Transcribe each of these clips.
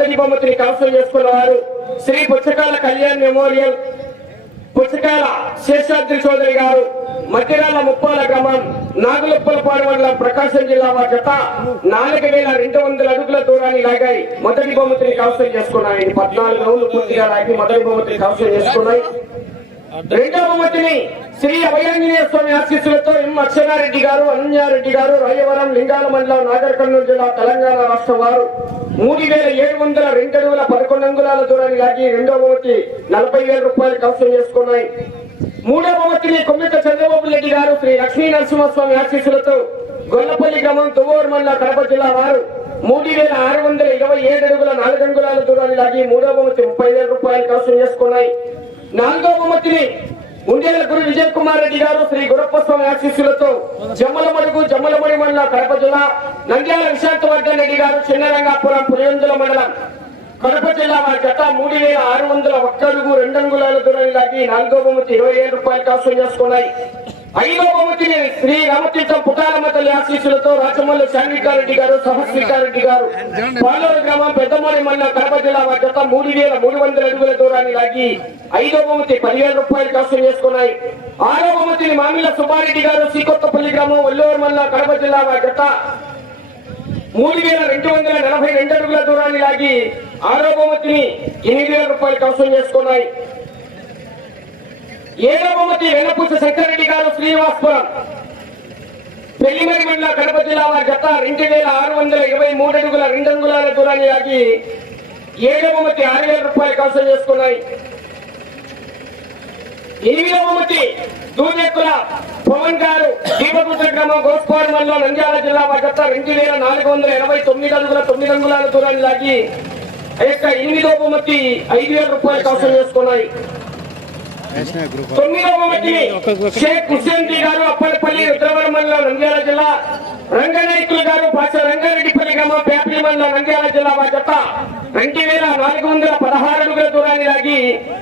మొదటి బహుమతిని కవసం చేసుకున్నవారు శ్రీ పుచ్చకాల కళ్యాణ్ మెమోరియల్ పుచ్చకాల శేషాద్రి చౌదరి గారు మధ్యరాల ముప్పాల గ్రామం నాగులప్పలపాడు మండలం ప్రకాశం జిల్లా వారి జత నాలుగు వేల రెండు వందల అడుగుల దూరాన్ని లాగాయి. మొదటి బహుమతిని కవసం చేసుకున్నాయి. పద్నాలుగు రోజులు పూర్తిగా లాగి మొదటి బహుమతిని కవసం చేసుకున్నాయి. రెండవ బహుమతిని శ్రీ అభయాంజనేయ స్వామి ఆశీస్సులతో ఎం అక్షరారెడ్డి గారు అనన్యారెడ్డి గారు రాయవరం లింగాల మండలం నాగర్ కర్నూలు జిల్లా తెలంగాణ రాష్ట్రం వారు. మూడు వేల ఏడు వందల రెండు అడుగుల పదకొండు అంగుళాల దూరాన్ని లాగి రెండవ బహుమతి నలభై వేల రూపాయలు కవసం చేసుకున్నాయి. మూడవ బహుమతిని కొమ్మిక చంద్రబాబు రెడ్డి గారు శ్రీ లక్ష్మీ నరసింహస్వామి ఆశీస్సులతో గొల్లపల్లి గ్రామం తువ్వూరు మండల కడప జిల్లా వారు. మూడు వేల ఆరు వందల ఇరవై ఏడు అడుగుల నాలుగు అంగుళాల దూరాన్ని లాగి మూడవ బహుమతి ముప్పై వేల రూపాయలు కవసం చేసుకున్నాయి. నాలుగో బహుమతిని ఉండేల గురు విజయ్ కుమార్ రెడ్డి గారు శ్రీ గురప్ప స్వామి ఆశీస్సులతో జమ్మలమడుగు జమ్మలమడి మండలం కడప జిల్లా నంద్యాల విశాఖవర్ధన్ రెడ్డి గారు చిన్నరంగాపురం పులివెందుల మండలం కడప జిల్లా వారి జత మూడు వేల ఆరు వందల ఒక్క అడుగు రెండు అంగుళాల దూరం లాగి నాలుగో ఇరవై ఏడు రూపాయలు కాసు చేసుకున్నాయి. ఐదో బహుమతిని శ్రీ రామతీర్థం పుటాలమ్మ తల్లి ఆశీస్సులతో రాజమల్లి శాంతికారెడ్డి గారు సమస్వికారెడ్డి గారు పాలూరు గ్రామం పెద్దమూడి మండలం కడప జిల్లా మధ్యత జత మూడు వేల మూడు వందల అడుగుల దూరాన్ని లాగి ఐదో బహుమతి పదివేల రూపాయలు కాసం చేసుకున్నాయి. ఆరో బహుమతిని మామిళ్ళ సుబ్బారెడ్డి గారు శ్రీకొత్తపల్లి గ్రామం వల్లూరు మండలం కడప జిల్లా మధ్యత జత మూడు వేల రెండు వందల నలభై రెండు అడుగుల దూరాన్ని లాగి ఆరో బహుమతిని ఎనిమిది వేల రూపాయలు కవసం చేసుకున్నాయి. ఏడో బహుమతి వెన్నపూస శంకరెడ్డి గారు శ్రీనివాసపురం. పెళ్ళిమరి మండల కడప జిల్లా వారి జత రెండు వేల ఆరు వందల ఇరవై మూడు అడుగుల రెండు అంగుళాల దూరాన్ని లాగి ఏడవమతి ఆరు వేల రూపాయలు కవసం చేసుకున్నాయి. ఎనిమిదవమతి బహుమతి దూదెక్కుల పవన్ గారు దీపగుట్ట గ్రామం గోస్పాడు మండలం నంద్యాల జిల్లా గత రెండు వేల నాలుగు వందల ఎనభై తొమ్మిది అడుగుల తొమ్మిది అంగుళాల దూరాన్ని లాగి ఆ యొక్క ఎనిమిదవ ఐదు వేల రూపాయలు కవసం చేసుకున్నాయి. తొమ్మిదవ బహుమతి షేక్ హుస్సేన్ జీ గారు అప్పటిపల్లి రుద్రవరం మండలం నంద్యాల జిల్లా రంగనాయకులు గారు భాష రంగారెడ్డిపల్లి గ్రామం పేపలి మండలం నంద్యాల జిల్లా బాధ్యత రెండు వేల నాలుగు వందల పదహారు అడుగుల దూరాన్ని లాగి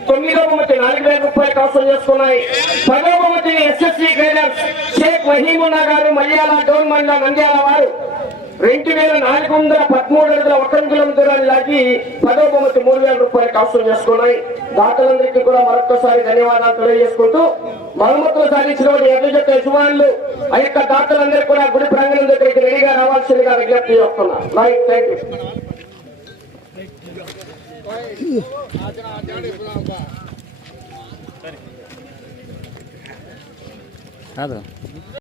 తొమ్మిదవ బహుమతి నాలుగు వేల రూపాయలు కవసం చేసుకున్నాయి. పదవ బహుమతి ఎస్ఎస్సి ట్రైనర్స్ షేక్ మహీమున్నా గారు మల్యాల డోన్ మండలం నంద్యాల వారు. రెండు వేల నాలుగు వందల పదమూడు అడుగుల ఒక అంగుళం లాగి పదో బహుమతి మూడు వేల రూపాయలు కవసం చేసుకున్నాయి. దాతలందరికీ కూడా మరొకసారి ధన్యవాదాలు తెలియజేసుకుంటూ మరమ్మతులు సాధించిన వారి ఎదురు యొక్క యజమానులు ఆ యొక్క దాతలందరికీ కూడా గుడి ప్రాంగణం దగ్గరికి రెడీగా రావాల్సిందిగా విజ్ఞప్తి చేస్తున్నా. రైట్ థ్యాంక్ యూ కాదు.